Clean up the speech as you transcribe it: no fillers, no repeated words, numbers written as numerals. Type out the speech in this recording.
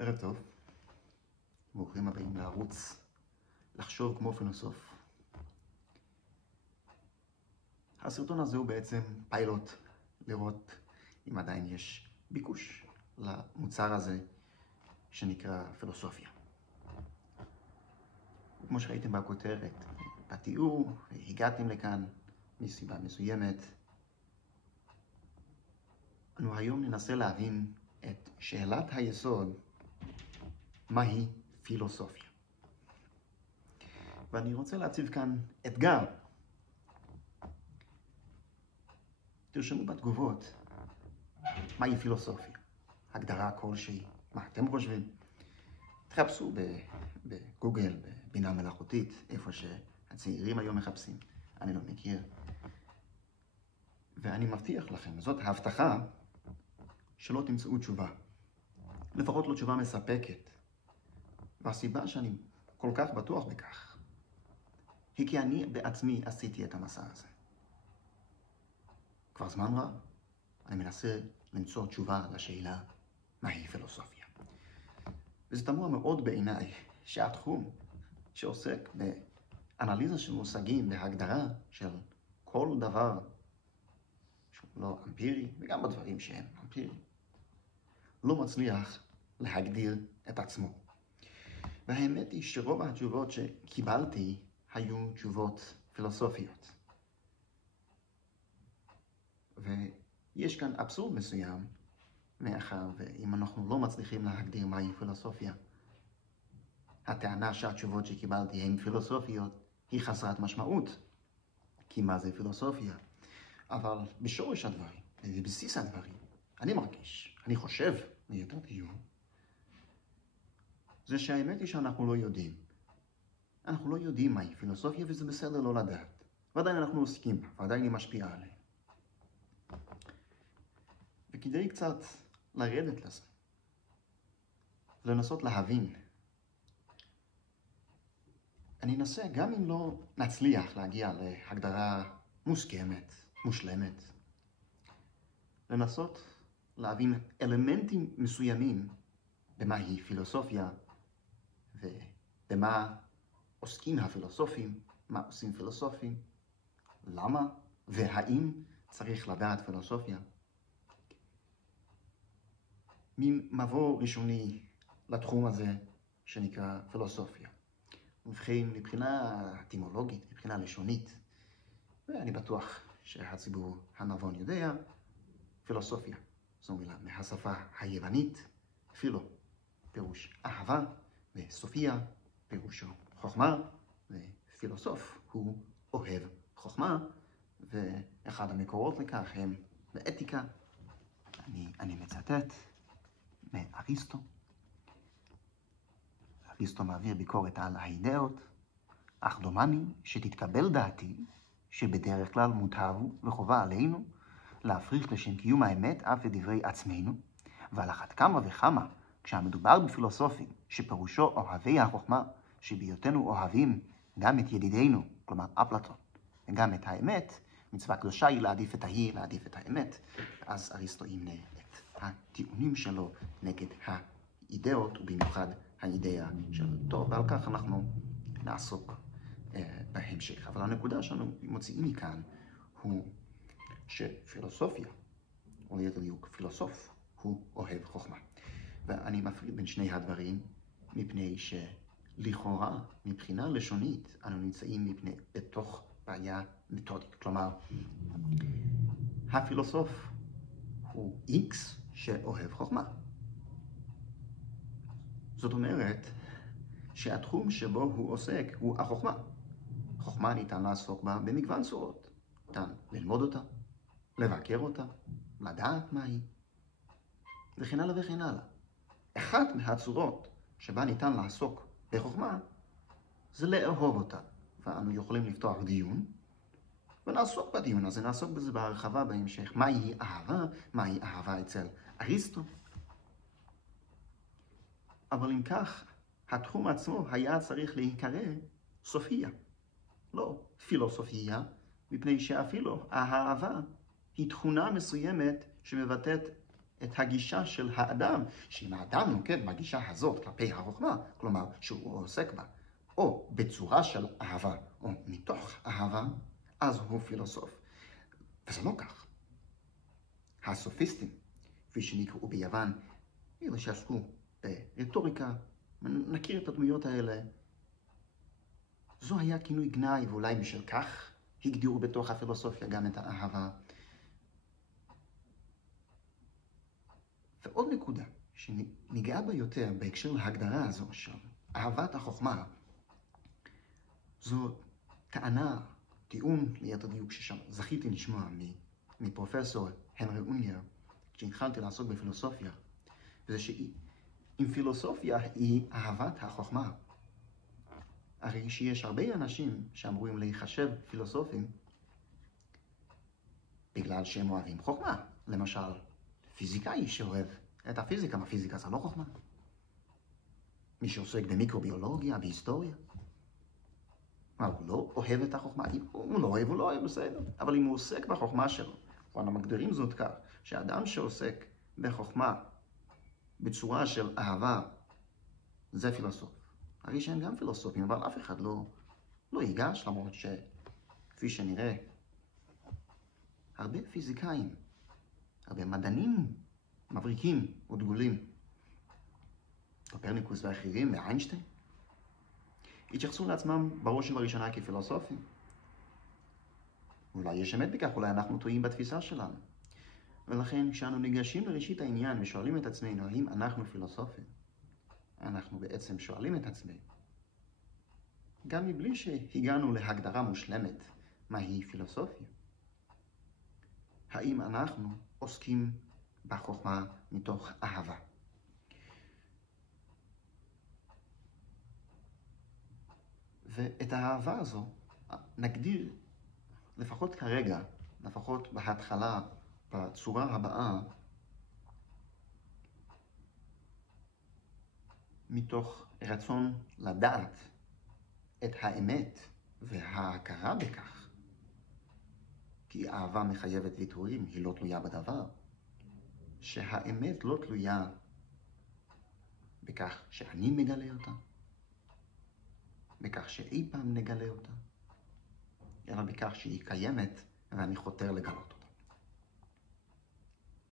ערב טוב, ברוכים הבאים לערוץ לחשוב כמו פילוסוף. הסרטון הזה הוא בעצם פיילוט לראות אם עדיין יש ביקוש למוצר הזה שנקרא פילוסופיה. כמו שראיתם בכותרת, בתיאור, הגעתם לכאן מסיבה מסוימת. אנו היום ננסה להבין את שאלת היסוד, מהי פילוסופיה. ואני רוצה להציב כאן אתגר. תרשמו בתגובות מהי פילוסופיה, הגדרה כלשהי, מה אתם חושבים. תחפשו בגוגל, בבינה מלאכותית, איפה שהצעירים היום מחפשים, אני לא מכיר. ואני מבטיח לכם, זאת ההבטחה, שלא תמצאו תשובה. לפחות לא תשובה מספקת. והסיבה שאני כל כך בטוח בכך, היא כי אני בעצמי עשיתי את המסע הזה. כבר זמן רב, אני מנסה למצוא תשובה לשאלה, מהי פילוסופיה. וזה תמוה מאוד בעיניי, שהתחום שעוסק באנליזה של מושגים, בהגדרה של כל דבר שהוא לא אמפירי, וגם בדברים שהם אמפיריים, לא מצליח להגדיר את עצמו. והאמת היא שרוב התשובות שקיבלתי היו תשובות פילוסופיות. ויש כאן אבסורד מסוים, מאחר ואם אנחנו לא מצליחים להגדיר מהי פילוסופיה, הטענה שהתשובות שקיבלתי הן פילוסופיות היא חסרת משמעות. כי מה זה פילוסופיה? אבל בשורש הדברים, בבסיס הדברים, אני מרגיש, אני חושב, ליתר דיוק, זה שהאמת היא שאנחנו לא יודעים. אנחנו לא יודעים מהי פילוסופיה, וזה בסדר לא לדעת. ועדיין אנחנו עוסקים בה, ועדיין היא משפיעה עלינו. וכדי קצת לרדת לזה, לנסות להבין, אני אנסה, גם אם לא נצליח להגיע להגדרה מוסכמת, מושלמת, לנסות להבין אלמנטים מסוימים במהי פילוסופיה, ובמה עוסקים הפילוסופים, מה עושים פילוסופים, למה והאם צריך לדעת פילוסופיה. ממבוא ראשוני לתחום הזה שנקרא פילוסופיה. ובכן, מבחינה אטימולוגית, מבחינה לשונית, ואני בטוח שהציבור הנבון יודע, פילוסופיה זו מילה מהשפה היוונית, פילו פירוש אהבה, וסופיה פירושו חוכמה, ופילוסוף הוא אוהב חוכמה, ואחד המקורות לכך הם באתיקה. אני מצטט מאריסטו. אריסטו מעביר ביקורת על האידאות, אך דומני שתתקבל דעתי שבדרך כלל מותר וחובה עלינו להפריך לשם קיום האמת אף את דברי עצמנו, ועל אחת כמה וכמה כשהמדובר בפילוסופים שפירושו אוהבי החוכמה, שבהיותנו אוהבים גם את ידידינו, כלומר אפלטון, וגם את האמת, מצווה קדושה היא להעדיף את ההיא, להעדיף את האמת. אז אריסטו ימנה את הטיעונים שלו נגד האידאות, ובמיוחד האידאה של טוב, ועל כך אנחנו נעסוק בהמשך. אבל הנקודה שאנו מוציאים מכאן הוא שפילוסופיה, או ליתר דיוק פילוסוף, הוא אוהב חוכמה. ואני מפריד בין שני הדברים, מפני שלכאורה, מבחינה לשונית, אנו נמצאים בתוך בעיה מתודית. כלומר, הפילוסוף הוא X שאוהב חוכמה. זאת אומרת שהתחום שבו הוא עוסק הוא החוכמה. חוכמה ניתן לעסוק בה במגוון צורות. ניתן ללמוד אותה, לבקר אותה, לדעת מהי, וכן הלאה וכן הלאה. אחת מהצורות שבה ניתן לעסוק בחוכמה זה לאהוב אותה. ואנו יכולים לפתוח דיון ונעסוק בדיון הזה, נעסוק בזה בהרחבה בהמשך. מהי אהבה? מהי אהבה אצל אריסטו? אבל אם כך, התחום עצמו היה צריך להיקרא סופיה, לא פילוסופיה, מפני שאפילו האהבה היא תכונה מסוימת שמבטאת את הגישה של האדם, שאם האדם נוקט בגישה הזאת כלפי החוכמה, כלומר שהוא עוסק בה, או בצורה של אהבה, או מתוך אהבה, אז הוא פילוסוף. וזה לא כך. הסופיסטים, כפי שנקראו ביוון, אלה שעסקו ברטוריקה, נכיר את הדמויות האלה. זו היה כינוי גנאי, ואולי בשל כך הגדירו בתוך הפילוסופיה גם את האהבה. ועוד נקודה שניגעה בה יותר בהקשר להגדרה הזו של אהבת החוכמה, זו טענה, טיעון ליתר דיוק שזכיתי לשמוע מפרופסור הנרי אונייר, כשהתחלתי לעסוק בפילוסופיה, וזה שאם פילוסופיה היא אהבת החוכמה, הרי שיש הרבה אנשים שאמורים להיחשב פילוסופים בגלל שהם אוהבים חוכמה. למשל, פיזיקאי שאוהב את הפיזיקה, מה פיזיקה זה לא חוכמה. מי שעוסק במיקרוביולוגיה, בהיסטוריה, הוא לא אוהב את החוכמה. אם הוא לא אוהב, הוא לא אוהב, בסדר. אבל אם הוא עוסק בחוכמה שלו, אנחנו מגדירים זאת כך, שאדם שעוסק בחוכמה בצורה של אהבה, זה פילוסוף. הרי שהם גם פילוסופים, אבל אף אחד לא ייגש, למרות שכפי שנראה, הרבה פיזיקאים, הרבה מדענים מבריקים ודגולים, קופרניקוס ואחרים, ואיינשטיין, התייחסו לעצמם בראש ובראשונה כפילוסופים. אולי יש אמת בכך, אולי אנחנו טועים בתפיסה שלנו. ולכן, כשאנו ניגשים לראשית העניין ושואלים את עצמנו, האם אנחנו פילוסופים? אנחנו בעצם שואלים את עצמנו, גם מבלי שהגענו להגדרה מושלמת מהי פילוסופיה. האם אנחנו עוסקים בחוכמה מתוך אהבה? ואת האהבה הזו נגדיר, לפחות כרגע, לפחות בהתחלה, בצורה הבאה, מתוך רצון לדעת את האמת וההכרה בכך, כי אהבה מחייבת ויתורים, היא לא תלויה בדבר, שהאמת לא תלויה בכך שאני מגלה אותה, בכך שאי פעם נגלה אותה, אלא בכך שהיא קיימת ואני חותר לגלות אותה.